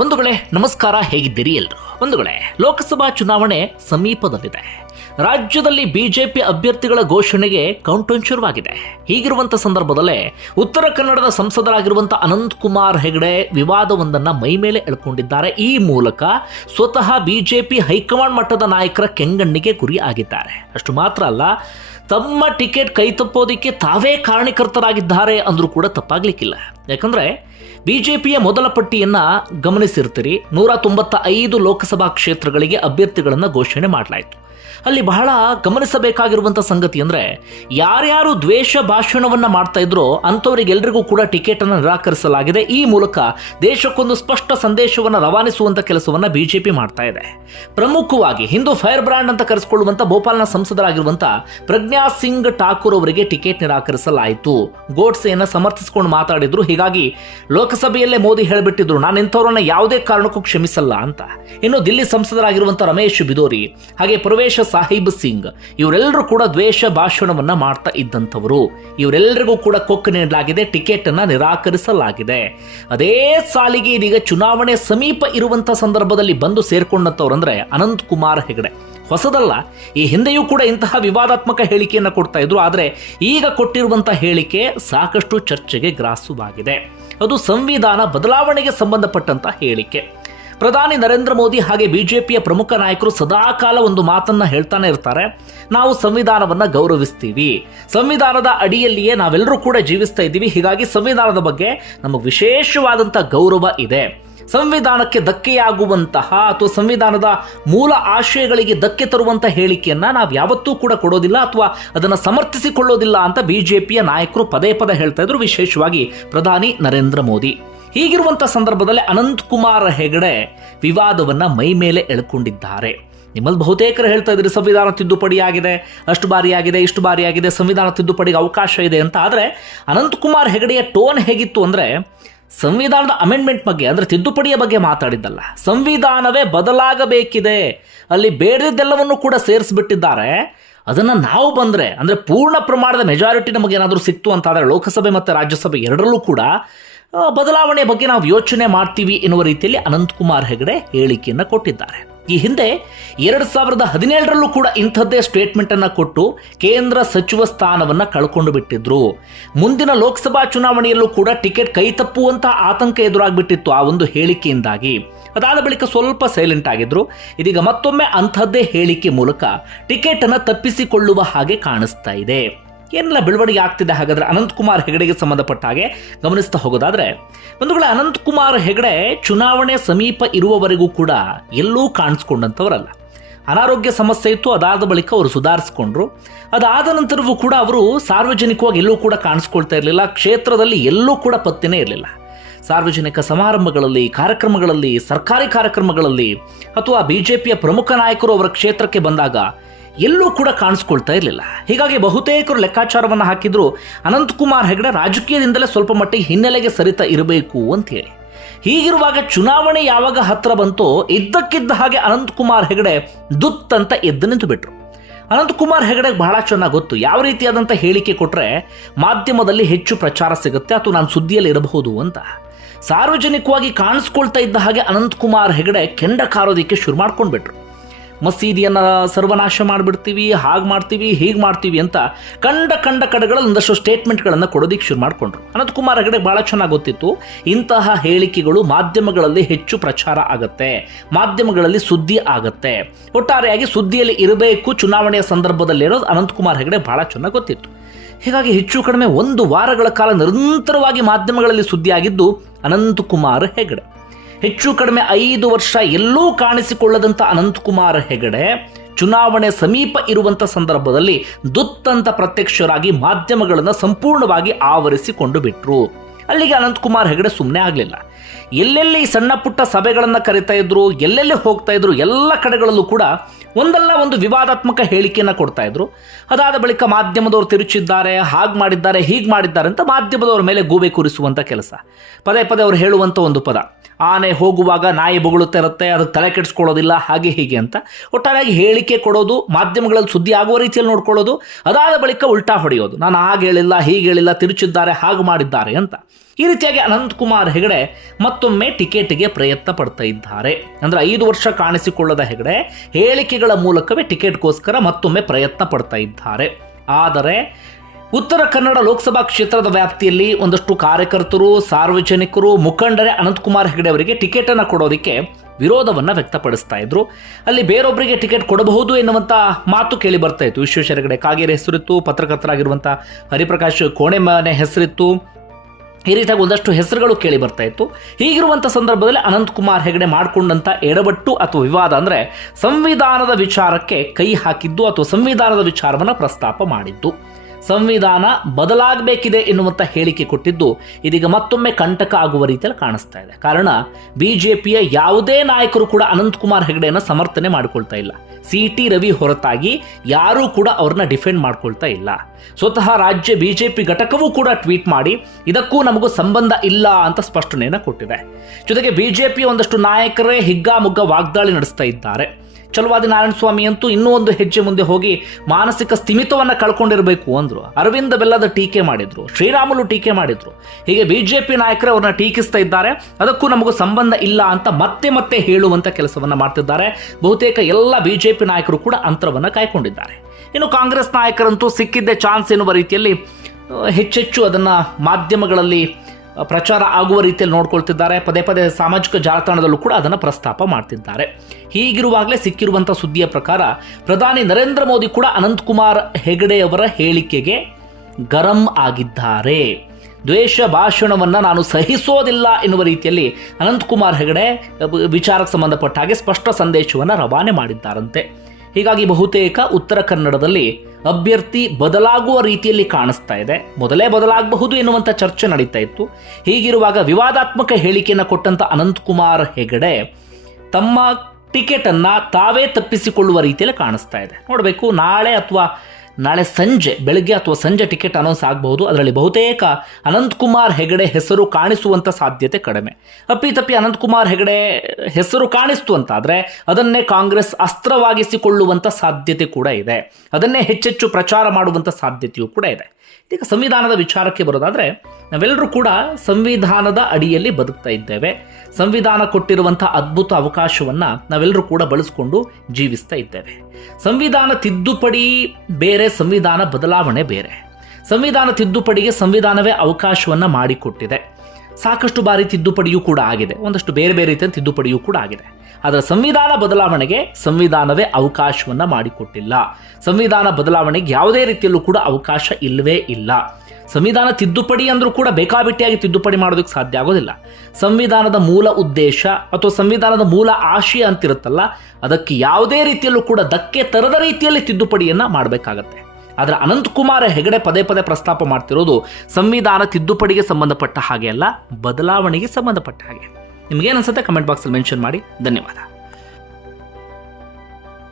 ಬಂಧುಗಳೇ ನಮಸ್ಕಾರ ಹೇಗಿದ್ದೀರಿ ಎಲ್ರು? ಬಂಧುಗಳೇ ಲೋಕಸಭಾ ಚುನಾವಣೆ ಸಮೀಪದಲ್ಲಿದೆ. ರಾಜ್ಯದಲ್ಲಿ ಬಿಜೆಪಿ ಅಭ್ಯರ್ಥಿಗಳ ಘೋಷಣೆಗೆ ಕೌಂಟೌನ್ ಶುರುವಾಗಿದೆ. ಹೀಗಿರುವಂತಹ ಸಂದರ್ಭದಲ್ಲೇ ಉತ್ತರ ಕನ್ನಡದ ಸಂಸದರಾಗಿರುವಂತಹ ಅನಂತ್ ಕುಮಾರ್ ಹೆಗಡೆ ವಿವಾದವೊಂದನ್ನ ಮೈಮೇಲೆ ಎಳ್ಕೊಂಡಿದ್ದಾರೆ. ಈ ಮೂಲಕ ಸ್ವತಃ ಬಿಜೆಪಿ ಹೈಕಮಾಂಡ್ ಮಟ್ಟದ ನಾಯಕರ ಕೆಂಗಣ್ಣಿಗೆ ಗುರಿ ಆಗಿದ್ದಾರೆ. ಅಷ್ಟು ಮಾತ್ರ ಅಲ್ಲ, ತಮ್ಮ ಟಿಕೆಟ್ ಕೈತಪ್ಪೋದಕ್ಕೆ ತಾವೇ ಕಾರಣೀಕರ್ತರಾಗಿದ್ದಾರೆ ಅಂದರೂ ಕೂಡ ತಪ್ಪಾಗ್ಲಿಕ್ಕಿಲ್ಲ. ಯಾಕಂದ್ರೆ ಬಿಜೆಪಿಯ ಮೊದಲ ಪಟ್ಟಿಯನ್ನ ಗಮನಿಸಿರ್ತೀರಿ, ನೂರ ತೊಂಬತ್ತ ಐದು ಲೋಕಸಭಾ ಕ್ಷೇತ್ರಗಳಿಗೆ ಅಭ್ಯರ್ಥಿಗಳನ್ನು ಘೋಷಣೆ ಮಾಡಲಾಯಿತು. ಅಲ್ಲಿ ಬಹಳ ಗಮನಿಸಬೇಕಾಗಿರುವಂಥ ಸಂಗತಿ ಅಂದ್ರೆ ಯಾರ್ಯಾರು ದ್ವೇಷ ಭಾಷಣವನ್ನ ಮಾಡ್ತಾ ಇದ್ರೋ ಅಂಥವರಿಗೆಲ್ಲರಿಗೂ ಕೂಡ ಟಿಕೆಟ್ ಅನ್ನು ನಿರಾಕರಿಸಲಾಗಿದೆ. ಈ ಮೂಲಕ ದೇಶಕ್ಕೊಂದು ಸ್ಪಷ್ಟ ಸಂದೇಶವನ್ನು ರವಾನಿಸುವಂತ ಕೆಲಸವನ್ನ ಬಿಜೆಪಿ ಮಾಡ್ತಾ ಇದೆ. ಪ್ರಮುಖವಾಗಿ ಹಿಂದೂ ಫೈರ್ ಬ್ರಾಂಡ್ ಅಂತ ಕರೆಸಿಕೊಳ್ಳುವಂತ ಭೋಪಾಲ್ನ ಸಂಸದರಾಗಿರುವಂತ ಪ್ರಜ್ಞಾ ಸಿಂಗ್ ಠಾಕೂರ್ ಅವರಿಗೆ ಟಿಕೆಟ್ ನಿರಾಕರಿಸಲಾಯಿತು. ಗೋಡ್ಸೆಯನ್ನು ಸಮರ್ಥಿಸಿಕೊಂಡು ಮಾತಾಡಿದ್ರು. ಹೀಗಾಗಿ ಲೋಕಸಭೆಯಲ್ಲೇ ಮೋದಿ ಹೇಳಿಬಿಟ್ಟಿದ್ರು, ನಾನು ಇಂಥವ್ರನ್ನ ಯಾವುದೇ ಕಾರಣಕ್ಕೂ ಕ್ಷಮಿಸಲ್ಲ ಅಂತ. ಇನ್ನು ದಿಲ್ಲಿ ಸಂಸದರಾಗಿರುವಂತ ರಮೇಶ್ ಬಿದೋರಿ, ಹಾಗೆ ಪ್ರವೇಶ ಸಾಹಿಬ್ ಸಿಂಗ್. ಇವರೆಲ್ಲರೂ ಕೂಡ ದ್ವೇಷ ಭಾಷಣವನ್ನ ಮಾಡ್ತಾ ಇದ್ದಂಥವರು. ಇವರೆಲ್ಲರಿಗೂ ಕೂಡ ಕೊಕ್ಕು ನೀಡಲಾಗಿದೆ ಟಿಕೆಟ್ ಅನ್ನ ನಿರಾಕರಿಸಲಾಗಿದೆ. ಅದೇ ಸಾಲಿಗೆ ಇದೀಗ ಚುನಾವಣೆ ಸಮೀಪ ಇರುವಂತಹ ಸಂದರ್ಭದಲ್ಲಿ ಬಂದು ಸೇರ್ಕೊಂಡಂತವ್ರಂದ್ರೆ ಅನಂತ್ ಕುಮಾರ್ ಹೆಗಡೆ. ಹೊಸದಲ್ಲ, ಈ ಹಿಂದೆಯೂ ಕೂಡ ಇಂತಹ ವಿವಾದಾತ್ಮಕ ಹೇಳಿಕೆಯನ್ನು ಕೊಡ್ತಾ ಇದ್ರು, ಆದರೆ ಈಗ ಕೊಟ್ಟಿರುವಂತಹ ಹೇಳಿಕೆ ಸಾಕಷ್ಟು ಚರ್ಚೆಗೆ ಗ್ರಾಸವಾಗಿದೆ. ಅದು ಸಂವಿಧಾನ ಬದಲಾವಣೆಗೆ ಸಂಬಂಧಪಟ್ಟಂತ ಹೇಳಿಕೆ. ಪ್ರಧಾನಿ ನರೇಂದ್ರ ಮೋದಿ ಹಾಗೆ ಬಿಜೆಪಿಯ ಪ್ರಮುಖ ನಾಯಕರು ಸದಾಕಾಲ ಒಂದು ಮಾತನ್ನ ಹೇಳ್ತಾನೆ ಇರ್ತಾರೆ. ನಾವು ಸಂವಿಧಾನವನ್ನ ಗೌರವಿಸ್ತೀವಿ. ಸಂವಿಧಾನದ ಅಡಿಯಲ್ಲಿಯೇ ನಾವೆಲ್ಲರೂ ಕೂಡ ಜೀವಿಸ್ತಾ ಇದ್ದೀವಿ. ಹೀಗಾಗಿ ಸಂವಿಧಾನದ ಬಗ್ಗೆ ನಮಗೆ ವಿಶೇಷವಾದಂಥ ಗೌರವ ಇದೆ. ಸಂವಿಧಾನಕ್ಕೆ ಧಕ್ಕೆಯಾಗುವಂತಹ ಅಥವಾ ಸಂವಿಧಾನದ ಮೂಲ ಆಶಯಗಳಿಗೆ ಧಕ್ಕೆ ತರುವಂತಹ ಹೇಳಿಕೆಯನ್ನ ನಾವು ಯಾವತ್ತೂ ಕೂಡ ಕೊಡೋದಿಲ್ಲ ಅಥವಾ ಅದನ್ನು ಸಮರ್ಥಿಸಿಕೊಳ್ಳೋದಿಲ್ಲ ಅಂತ ಬಿಜೆಪಿಯ ನಾಯಕರು ಪದೇ ಪದೇ ಹೇಳ್ತಾ ಇದ್ರು. ವಿಶೇಷವಾಗಿ ಪ್ರಧಾನಿ ನರೇಂದ್ರ ಮೋದಿ. ಹೀಗಿರುವಂಥ ಸಂದರ್ಭದಲ್ಲಿ ಅನಂತ್ ಕುಮಾರ್ ಹೆಗಡೆ ವಿವಾದವನ್ನು ಮೈ ಮೇಲೆ ಎಳ್ಕೊಂಡಿದ್ದಾರೆ. ನಿಮ್ಮಲ್ಲಿ ಬಹುತೇಕರು ಹೇಳ್ತಾ ಇದ್ರಿ ಸಂವಿಧಾನ ತಿದ್ದುಪಡಿ ಆಗಿದೆ, ಅಷ್ಟು ಬಾರಿ ಆಗಿದೆ, ಇಷ್ಟು ಬಾರಿ ಆಗಿದೆ, ಸಂವಿಧಾನ ತಿದ್ದುಪಡಿಗೆ ಅವಕಾಶ ಇದೆ ಅಂತ. ಆದರೆ ಅನಂತಕುಮಾರ್ ಹೆಗಡೆಯ ಟೋನ್ ಹೇಗಿತ್ತು ಅಂದರೆ ಸಂವಿಧಾನದ ಅಮೆಂಡ್ಮೆಂಟ್ ಬಗ್ಗೆ, ಅಂದರೆ ತಿದ್ದುಪಡಿಯ ಬಗ್ಗೆ ಮಾತಾಡಿದ್ದಲ್ಲ. ಸಂವಿಧಾನವೇ ಬದಲಾಗಬೇಕಿದೆ. ಅಲ್ಲಿ ಬೇಡದಿದ್ದೆಲ್ಲವನ್ನು ಕೂಡ ಸೇರಿಸ್ಬಿಟ್ಟಿದ್ದಾರೆ. ಅದನ್ನು ನಾವು ಬಂದರೆ, ಅಂದರೆ ಪೂರ್ಣ ಪ್ರಮಾಣದ ಮೆಜಾರಿಟಿ ನಮಗೇನಾದರೂ ಸಿಕ್ತು ಅಂತಾದರೆ ಲೋಕಸಭೆ ಮತ್ತು ರಾಜ್ಯಸಭೆ ಎರಡರಲ್ಲೂ ಕೂಡ ಬದಲಾವಣೆ ಬಗ್ಗೆ ನಾವು ಯೋಚನೆ ಮಾಡ್ತೀವಿ ಎನ್ನುವ ರೀತಿಯಲ್ಲಿ ಅನಂತಕುಮಾರ್ ಹೆಗಡೆ ಹೇಳಿಕೆಯನ್ನು ಕೊಟ್ಟಿದ್ದಾರೆ. ಈ ಹಿಂದೆ ಎರಡು ಸಾವಿರದ ಹದಿನೇಳರಲ್ಲೂ ಕೂಡ ಇಂಥದ್ದೇ ಸ್ಟೇಟ್ಮೆಂಟ್ ಅನ್ನ ಕೊಟ್ಟು ಕೇಂದ್ರ ಸಚಿವ ಸ್ಥಾನವನ್ನು ಕಳ್ಕೊಂಡು ಬಿಟ್ಟಿದ್ರು. ಮುಂದಿನ ಲೋಕಸಭಾ ಚುನಾವಣೆಯಲ್ಲೂ ಕೂಡ ಟಿಕೆಟ್ ಕೈ ತಪ್ಪುವಂತ ಆತಂಕ ಎದುರಾಗ್ಬಿಟ್ಟಿತ್ತು ಆ ಒಂದು ಹೇಳಿಕೆಯಿಂದಾಗಿ. ಅದಾದ ಬಳಿಕ ಸ್ವಲ್ಪ ಸೈಲೆಂಟ್ ಆಗಿದ್ರು. ಇದೀಗ ಮತ್ತೊಮ್ಮೆ ಅಂಥದ್ದೇ ಹೇಳಿಕೆ ಮೂಲಕ ಟಿಕೆಟ್ ಅನ್ನ ತಪ್ಪಿಸಿಕೊಳ್ಳುವ ಹಾಗೆ ಕಾಣಿಸ್ತಾ ಇದೆ. ಏನೆಲ್ಲ ಬೆಳವಣಿಗೆ ಆಗ್ತಿದೆ ಹಾಗಾದರೆ ಅನಂತಕುಮಾರ್ ಹೆಗಡೆಗೆ ಸಂಬಂಧಪಟ್ಟ ಹಾಗೆ ಗಮನಿಸ್ತಾ ಹೋಗೋದಾದ್ರೆ, ಬಂಧುಗಳ ಅನಂತಕುಮಾರ್ ಹೆಗಡೆ ಚುನಾವಣೆ ಸಮೀಪ ಇರುವವರೆಗೂ ಕೂಡ ಎಲ್ಲೂ ಕಾಣಿಸ್ಕೊಂಡಂಥವರಲ್ಲ. ಅನಾರೋಗ್ಯ ಸಮಸ್ಯೆ ಇತ್ತು, ಅದಾದ ಬಳಿಕ ಅವರು ಸುಧಾರಿಸ್ಕೊಂಡ್ರು. ಅದಾದ ನಂತರವೂ ಕೂಡ ಅವರು ಸಾರ್ವಜನಿಕವಾಗಿ ಎಲ್ಲೂ ಕೂಡ ಕಾಣಿಸ್ಕೊಳ್ತಾ ಇರಲಿಲ್ಲ, ಕ್ಷೇತ್ರದಲ್ಲಿ ಎಲ್ಲೂ ಕೂಡ ಪತ್ತೆನೇ ಇರಲಿಲ್ಲ. ಸಾರ್ವಜನಿಕ ಸಮಾರಂಭಗಳಲ್ಲಿ, ಕಾರ್ಯಕ್ರಮಗಳಲ್ಲಿ, ಸರ್ಕಾರಿ ಕಾರ್ಯಕ್ರಮಗಳಲ್ಲಿ ಅಥವಾ ಬಿಜೆಪಿಯ ಪ್ರಮುಖ ನಾಯಕರು ಅವರ ಕ್ಷೇತ್ರಕ್ಕೆ ಬಂದಾಗ ಎಲ್ಲೂ ಕೂಡ ಕಾಣಿಸ್ಕೊಳ್ತಾ ಇರಲಿಲ್ಲ. ಹೀಗಾಗಿ ಬಹುತೇಕರು ಲೆಕ್ಕಾಚಾರವನ್ನು ಹಾಕಿದ್ರು. ಅನಂತಕುಮಾರ್ ಹೆಗಡೆ ರಾಜಕೀಯದಿಂದಲೇ ಸ್ವಲ್ಪ ಮಟ್ಟಿಗೆ ಹಿನ್ನೆಲೆಗೆ ಸರಿತಾ ಇರಬೇಕು ಅಂತ ಹೇಳಿ. ಹೀಗಿರುವಾಗ ಚುನಾವಣೆ ಯಾವಾಗ ಹತ್ರ ಬಂತೋ ಇದ್ದಕ್ಕಿದ್ದ ಹಾಗೆ ಅನಂತಕುಮಾರ್ ಹೆಗಡೆ ದುತ್ತಂತ ಎದ್ದು ನಿಂತು ಬಿಟ್ರು. ಅನಂತಕುಮಾರ್ ಹೆಗಡೆ ಬಹಳ ಚೆನ್ನಾಗಿ ಗೊತ್ತು. ಯಾವ ರೀತಿಯಾದಂಥ ಹೇಳಿಕೆ ಕೊಟ್ಟರೆ ಮಾಧ್ಯಮದಲ್ಲಿ ಹೆಚ್ಚು ಪ್ರಚಾರ ಸಿಗುತ್ತೆ ಅಥವಾ ನಾನು ಸುದ್ದಿಯಲ್ಲಿ ಇರಬಹುದು ಅಂತ. ಸಾರ್ವಜನಿಕವಾಗಿ ಕಾಣಿಸ್ಕೊಳ್ತಾ ಇದ್ದ ಹಾಗೆ ಅನಂತಕುಮಾರ್ ಹೆಗಡೆ ಕೆಂಡ ಕಾರೋದಿಕ್ಕೆ ಶುರು ಮಾಡ್ಕೊಂಡ್ಬಿಟ್ರು. ಮಸೀದಿಯನ್ನ ಸರ್ವನಾಶ ಮಾಡಿಬಿಡ್ತೀವಿ, ಹಾಗೆ ಮಾಡ್ತೀವಿ, ಹೀಗೆ ಮಾಡ್ತೀವಿ ಅಂತ ಕಂಡ ಕಂಡ ಕಡೆಗಳಲ್ಲಿ ಒಂದಷ್ಟು ಸ್ಟೇಟ್ಮೆಂಟ್ಗಳನ್ನು ಕೊಡೋದಿಕ್ಕೆ ಶುರು ಮಾಡಿಕೊಂಡ್ರು. ಅನಂತಕುಮಾರ್ ಹೆಗಡೆ ಭಾಳ ಚೆನ್ನಾಗಿ ಗೊತ್ತಿತ್ತು, ಇಂತಹ ಹೇಳಿಕೆಗಳು ಮಾಧ್ಯಮಗಳಲ್ಲಿ ಹೆಚ್ಚು ಪ್ರಚಾರ ಆಗುತ್ತೆ, ಮಾಧ್ಯಮಗಳಲ್ಲಿ ಸುದ್ದಿ ಆಗುತ್ತೆ. ಒಟ್ಟಾರೆಯಾಗಿ ಸುದ್ದಿಯಲ್ಲಿ ಇರಬೇಕು ಚುನಾವಣೆಯ ಸಂದರ್ಭದಲ್ಲಿ ಇರೋದು ಅನಂತಕುಮಾರ್ ಹೆಗಡೆ ಭಾಳ ಚೆನ್ನಾಗಿ ಗೊತ್ತಿತ್ತು. ಹೀಗಾಗಿ ಹೆಚ್ಚು ಕಡಿಮೆ ಒಂದು ವಾರಗಳ ಕಾಲ ನಿರಂತರವಾಗಿ ಮಾಧ್ಯಮಗಳಲ್ಲಿ ಸುದ್ದಿಯಾಗಿದ್ದು ಅನಂತಕುಮಾರ್ ಹೆಗಡೆ. ಹೆಚ್ಚು ಕಡಿಮೆ ಐದು ವರ್ಷ ಎಲ್ಲೂ ಕಾಣಿಸಿಕೊಳ್ಳದಂಥ ಅನಂತಕುಮಾರ್ ಹೆಗಡೆ ಚುನಾವಣೆ ಸಮೀಪ ಇರುವಂತ ಸಂದರ್ಭದಲ್ಲಿ ದುತ್ತಂತ ಪ್ರತ್ಯಕ್ಷರಾಗಿ ಮಾಧ್ಯಮಗಳನ್ನು ಸಂಪೂರ್ಣವಾಗಿ ಆವರಿಸಿಕೊಂಡು ಬಿಟ್ರು. ಅಲ್ಲಿಗೆ ಅನಂತಕುಮಾರ್ ಹೆಗಡೆ ಸುಮ್ಮನೆ ಆಗಲಿಲ್ಲ. ಎಲ್ಲೆಲ್ಲಿ ಸಣ್ಣ ಪುಟ್ಟ ಸಭೆಗಳನ್ನು ಕರಿತಾ ಇದ್ರು, ಎಲ್ಲೆಲ್ಲಿ ಹೋಗ್ತಾ ಇದ್ರು, ಎಲ್ಲ ಕಡೆಗಳಲ್ಲೂ ಕೂಡ ಒಂದಲ್ಲ ಒಂದು ವಿವಾದಾತ್ಮಕ ಹೇಳಿಕೆಯನ್ನು ಕೊಡ್ತಾ ಇದ್ರು. ಅದಾದ ಬಳಿಕ ಮಾಧ್ಯಮದವರು ತಿರುಚಿದ್ದಾರೆ, ಹಾಗೆ ಮಾಡಿದ್ದಾರೆ, ಹೀಗೆ ಮಾಡಿದ್ದಾರೆ ಅಂತ ಮಾಧ್ಯಮದವರ ಮೇಲೆ ಗೂಬೆ ಕೂರಿಸುವಂಥ ಕೆಲಸ. ಪದೇ ಪದೇ ಅವರು ಹೇಳುವಂಥ ಒಂದು ಪದ. ಆನೆ ಹೋಗುವಾಗ ನಾಯಿ ಬೊಗಳುತ್ತಾ ಇರುತ್ತೆ ಅದಕ್ಕೆ ತಲೆ ಕೆಡಿಸ್ಕೊಳ್ಳೋದಿಲ್ಲ, ಹಾಗೆ ಹೀಗೆ ಅಂತ. ಒಟ್ಟಾರೆಯಾಗಿ ಹೇಳಿಕೆ ಕೊಡೋದು, ಮಾಧ್ಯಮಗಳಲ್ಲಿ ಸುದ್ದಿ ಆಗುವ ರೀತಿಯಲ್ಲಿ ನೋಡ್ಕೊಳ್ಳೋದು, ಅದಾದ ಬಳಿಕ ಉಲ್ಟಾ ಹೊಡೆಯೋದು. ನಾನು ಹಾಗೆ ಹೇಳಿಲ್ಲ, ಹೀಗೆ ಹೇಳಿಲ್ಲ, ತಿರುಚಿದ್ದಾರೆ, ಹಾಗೆ ಮಾಡಿದ್ದಾರೆ ಅಂತ. ಈ ರೀತಿಯಾಗಿ ಅನಂತಕುಮಾರ್ ಹೆಗಡೆ ಮತ್ತೊಮ್ಮೆ ಟಿಕೆಟ್ಗೆ ಪ್ರಯತ್ನ ಪಡ್ತಾ ಇದ್ದಾರೆ. ಅಂದ್ರೆ ಐದು ವರ್ಷ ಕಾಣಿಸಿಕೊಳ್ಳದ ಹೆಗಡೆ ಹೇಳಿಕೆಗಳ ಮೂಲಕವೇ ಟಿಕೆಟ್ಗೋಸ್ಕರ ಮತ್ತೊಮ್ಮೆ ಪ್ರಯತ್ನ ಪಡ್ತಾ ಇದ್ದಾರೆ. ಆದರೆ ಉತ್ತರ ಕನ್ನಡ ಲೋಕಸಭಾ ಕ್ಷೇತ್ರದ ವ್ಯಾಪ್ತಿಯಲ್ಲಿ ಒಂದಷ್ಟು ಕಾರ್ಯಕರ್ತರು, ಸಾರ್ವಜನಿಕರು, ಮುಖಂಡರೇ ಅನಂತಕುಮಾರ್ ಹೆಗಡೆ ಅವರಿಗೆ ಟಿಕೆಟ್ ಅನ್ನು ಕೊಡೋದಕ್ಕೆ ವಿರೋಧವನ್ನ ವ್ಯಕ್ತಪಡಿಸ್ತಾ ಇದ್ರು. ಅಲ್ಲಿ ಬೇರೊಬ್ಬರಿಗೆ ಟಿಕೆಟ್ ಕೊಡಬಹುದು ಎನ್ನುವಂತ ಮಾತು ಕೇಳಿ ಬರ್ತಾ ಇತ್ತು. ವಿಶ್ವೇಶ್ವರ ಹೆಗಡೆ ಕಾಗೇರಿ ಹೆಸರಿತ್ತು ಪತ್ರಕರ್ತರಾಗಿರುವಂಥ ಹರಿಪ್ರಕಾಶ್ ಕೋಣೆಮನೆ ಹೆಸರಿತ್ತು. ಈ ರೀತಿಯಾಗಿ ಒಂದಷ್ಟು ಹೆಸರುಗಳು ಕೇಳಿ ಬರ್ತಾ ಇತ್ತು. ಹೀಗಿರುವಂಥ ಸಂದರ್ಭದಲ್ಲಿ ಅನಂತಕುಮಾರ್ ಹೆಗಡೆ ಮಾಡಿಕೊಂಡಂಥ ಎಡವಟ್ಟು ಅಥವಾ ವಿವಾದ ಅಂದರೆ ಸಂವಿಧಾನದ ವಿಚಾರಕ್ಕೆ ಕೈ ಹಾಕಿದ್ದು ಅಥವಾ ಸಂವಿಧಾನದ ವಿಚಾರವನ್ನು ಪ್ರಸ್ತಾಪ ಮಾಡಿದ್ದು. ಸಂವಿಧಾನ ಬದಲಾಗಬೇಕಿದೆ ಎನ್ನುವಂಥ ಹೇಳಿಕೆ ಕೊಟ್ಟಿದ್ದು ಇದೀಗ ಮತ್ತೊಮ್ಮೆ ಕಂಟಕ ಆಗುವ ರೀತಿಯಲ್ಲಿ ಕಾಣಿಸ್ತಾ ಇದೆ. ಕಾರಣ ಬಿಜೆಪಿಯ ಯಾವುದೇ ನಾಯಕರು ಕೂಡ ಅನಂತಕುಮಾರ್ ಹೆಗಡೆಯನ್ನು ಸಮರ್ಥನೆ ಮಾಡಿಕೊಳ್ತಾ ಇಲ್ಲ. ಸಿ ಟಿ ರವಿ ಹೊರತಾಗಿ ಯಾರೂ ಕೂಡ ಅವ್ರನ್ನ ಡಿಫೆಂಡ್ ಮಾಡ್ಕೊಳ್ತಾ ಇಲ್ಲ. ಸ್ವತಃ ರಾಜ್ಯ ಬಿಜೆಪಿ ಘಟಕವೂ ಕೂಡ ಟ್ವೀಟ್ ಮಾಡಿ ಇದಕ್ಕೂ ನಮಗೂ ಸಂಬಂಧ ಇಲ್ಲ ಅಂತ ಸ್ಪಷ್ಟನೆಯನ್ನು ಕೊಟ್ಟಿದೆ. ಜೊತೆಗೆ ಬಿಜೆಪಿ ಒಂದಷ್ಟು ನಾಯಕರೇ ಹಿಗ್ಗಾಮುಗ್ಗ ವಾಗ್ದಾಳಿ ನಡೆಸ್ತಾ ಇದ್ದಾರೆ. ಚಲವಾದಿ ನಾರಾಯಣ ಸ್ವಾಮಿ ಅಂತೂ ಇನ್ನೂ ಒಂದು ಹೆಜ್ಜೆ ಮುಂದೆ ಹೋಗಿ ಮಾನಸಿಕ ಸ್ಥಿಮಿತವನ್ನು ಕಳ್ಕೊಂಡಿರಬೇಕು ಅಂದ್ರು. ಅರವಿಂದ ಬೆಲ್ಲದ ಟೀಕೆ ಮಾಡಿದ್ರು, ಶ್ರೀರಾಮುಲು ಟೀಕೆ ಮಾಡಿದ್ರು. ಹೀಗೆ ಬಿಜೆಪಿ ನಾಯಕರು ಅವ್ರನ್ನ ಟೀಕಿಸ್ತಾ ಇದ್ದಾರೆ. ಅದಕ್ಕೂ ನಮಗೂ ಸಂಬಂಧ ಇಲ್ಲ ಅಂತ ಮತ್ತೆ ಮತ್ತೆ ಹೇಳುವಂತ ಕೆಲಸವನ್ನ ಮಾಡ್ತಿದ್ದಾರೆ. ಬಹುತೇಕ ಎಲ್ಲ ಬಿಜೆಪಿ ನಾಯಕರು ಕೂಡ ಅಂತರವನ್ನ ಕಾಯ್ಕೊಂಡಿದ್ದಾರೆ. ಇನ್ನು ಕಾಂಗ್ರೆಸ್ ನಾಯಕರಂತೂ ಸಿಕ್ಕಿದ್ದೇ ಚಾನ್ಸ್ ಎನ್ನುವ ರೀತಿಯಲ್ಲಿ ಹೆಚ್ಚೆಚ್ಚು ಅದನ್ನ ಮಾಧ್ಯಮಗಳಲ್ಲಿ ಪ್ರಚಾರ ಆಗುವ ರೀತಿಯಲ್ಲಿ ನೋಡ್ಕೊಳ್ತಿದ್ದಾರೆ. ಪದೇ ಪದೇ ಸಾಮಾಜಿಕ ಜಾಲತಾಣದಲ್ಲೂ ಕೂಡ ಅದನ್ನು ಪ್ರಸ್ತಾಪ ಮಾಡ್ತಿದ್ದಾರೆ. ಹೀಗಿರುವಾಗಲೇ ಸಿಕ್ಕಿರುವಂಥ ಸುದ್ದಿಯ ಪ್ರಕಾರ ಪ್ರಧಾನಿ ನರೇಂದ್ರ ಮೋದಿ ಕೂಡ ಅನಂತಕುಮಾರ್ ಹೆಗಡೆಯವರ ಹೇಳಿಕೆಗೆ ಗರಂ ಆಗಿದ್ದಾರೆ. ದ್ವೇಷ ಭಾಷಣವನ್ನು ನಾನು ಸಹಿಸೋದಿಲ್ಲ ಎನ್ನುವ ರೀತಿಯಲ್ಲಿ ಅನಂತಕುಮಾರ್ ಹೆಗಡೆ ವಿಚಾರಕ್ಕೆ ಸಂಬಂಧಪಟ್ಟ ಹಾಗೆ ಸ್ಪಷ್ಟ ಸಂದೇಶವನ್ನು ರವಾನೆ ಮಾಡಿದ್ದಾರಂತೆ. ಹೀಗಾಗಿ ಬಹುತೇಕ ಉತ್ತರ ಕನ್ನಡದಲ್ಲಿ ಅಭ್ಯರ್ಥಿ ಬದಲಾಗುವ ರೀತಿಯಲ್ಲಿ ಕಾಣಿಸ್ತಾ ಇದೆ. ಮೊದಲೇ ಬದಲಾಗಬಹುದು ಎನ್ನುವಂಥ ಚರ್ಚೆ ನಡೀತಾ ಇತ್ತು. ಹೀಗಿರುವಾಗ ವಿವಾದಾತ್ಮಕ ಹೇಳಿಕೆಯನ್ನು ಕೊಟ್ಟಂತ ಅನಂತಕುಮಾರ್ ಹೆಗಡೆ ತಮ್ಮ ಟಿಕೆಟನ್ನು ತಾವೇ ತಪ್ಪಿಸಿಕೊಳ್ಳುವ ರೀತಿಯಲ್ಲಿ ಕಾಣಿಸ್ತಾ ಇದೆ. ನೋಡಬೇಕು, ನಾಳೆ ಅಥವಾ ನಾಳೆ ಸಂಜೆ, ಬೆಳಗ್ಗೆ ಅಥವಾ ಸಂಜೆ ಟಿಕೆಟ್ ಅನೌನ್ಸ್ ಆಗಬಹುದು. ಅದರಲ್ಲಿ ಬಹುತೇಕ ಅನಂತಕುಮಾರ್ ಹೆಗಡೆ ಹೆಸರು ಕಾಣಿಸುವಂತ ಸಾಧ್ಯತೆ ಕಡಿಮೆ. ಅಪ್ಪಿತಪ್ಪಿ ಅನಂತಕುಮಾರ್ ಹೆಗಡೆ ಹೆಸರು ಕಾಣಿಸ್ತು ಅಂತಾದರೆ ಅದನ್ನೇ ಕಾಂಗ್ರೆಸ್ ಅಸ್ತ್ರವಾಗಿಸಿಕೊಳ್ಳುವಂಥ ಸಾಧ್ಯತೆ ಕೂಡ ಇದೆ. ಅದನ್ನೇ ಹೆಚ್ಚೆಚ್ಚು ಪ್ರಚಾರ ಮಾಡುವಂತ ಸಾಧ್ಯತೆಯೂ ಕೂಡ ಇದೆ. ಈಗ ಸಂವಿಧಾನದ ವಿಚಾರಕ್ಕೆ ಬರೋದಾದರೆ ನಾವೆಲ್ಲರೂ ಕೂಡ ಸಂವಿಧಾನದ ಅಡಿಯಲ್ಲಿ ಬದುಕ್ತಾ ಇದ್ದೇವೆ. ಸಂವಿಧಾನ ಕೊಟ್ಟಿರುವಂಥ ಅದ್ಭುತ ಅವಕಾಶವನ್ನು ನಾವೆಲ್ಲರೂ ಕೂಡ ಬಳಸಿಕೊಂಡು ಜೀವಿಸ್ತಾ ಇದ್ದೇವೆ. ಸಂವಿಧಾನ ತಿದ್ದುಪಡಿ ಬೇರೆ, ಸಂವಿಧಾನ ಬದಲಾವಣೆ ಬೇರೆ. ಸಂವಿಧಾನ ತಿದ್ದುಪಡಿಗೆ ಸಂವಿಧಾನವೇ ಅವಕಾಶವನ್ನು ಮಾಡಿಕೊಟ್ಟಿದೆ. ಸಾಕಷ್ಟು ಬಾರಿ ತಿದ್ದುಪಡಿಯೂ ಕೂಡ ಆಗಿದೆ. ಒಂದಷ್ಟು ಬೇರೆ ಬೇರೆ ರೀತಿಯ ತಿದ್ದುಪಡಿಯೂ ಕೂಡ ಆಗಿದೆ. ಆದರೆ ಸಂವಿಧಾನ ಬದಲಾವಣೆಗೆ ಸಂವಿಧಾನವೇ ಅವಕಾಶವನ್ನು ಮಾಡಿಕೊಟ್ಟಿಲ್ಲ. ಸಂವಿಧಾನ ಬದಲಾವಣೆಗೆ ಯಾವುದೇ ರೀತಿಯಲ್ಲೂ ಕೂಡ ಅವಕಾಶ ಇಲ್ಲವೇ ಇಲ್ಲ. ಸಂವಿಧಾನ ತಿದ್ದುಪಡಿ ಅಂದರೂ ಕೂಡ ಬೇಕಾಬಿಟ್ಟಿಯಾಗಿ ತಿದ್ದುಪಡಿ ಮಾಡೋದಕ್ಕೆ ಸಾಧ್ಯ ಆಗೋದಿಲ್ಲ. ಸಂವಿಧಾನದ ಮೂಲ ಉದ್ದೇಶ ಅಥವಾ ಸಂವಿಧಾನದ ಮೂಲ ಆಶಯ ಅಂತಿರುತ್ತಲ್ಲ, ಅದಕ್ಕೆ ಯಾವುದೇ ರೀತಿಯಲ್ಲೂ ಕೂಡ ಧಕ್ಕೆ ತರದ ರೀತಿಯಲ್ಲಿ ತಿದ್ದುಪಡಿಯನ್ನು ಮಾಡಬೇಕಾಗತ್ತೆ. ಆದರೆ ಅನಂತಕುಮಾರ ಹೆಗಡೆ ಪದೇ ಪದೇ ಪ್ರಸ್ತಾಪ ಮಾಡ್ತಿರೋದು, ಸಂವಿಧಾನ ತಿದ್ದುಪಡಿಗೆ ಸಂಬಂಧಪಟ್ಟ ಹಾಗೆ ಅಲ್ಲ, ಬದಲಾವಣೆಗೆ ಸಂಬಂಧಪಟ್ಟ ಹಾಗೆ. ನಿಮ್ಗೇನು ಅನ್ಸುತ್ತೆ ಕಮೆಂಟ್ ಬಾಕ್ಸಲ್ಲಿ ಮೆನ್ಷನ್ ಮಾಡಿ. ಧನ್ಯವಾದ.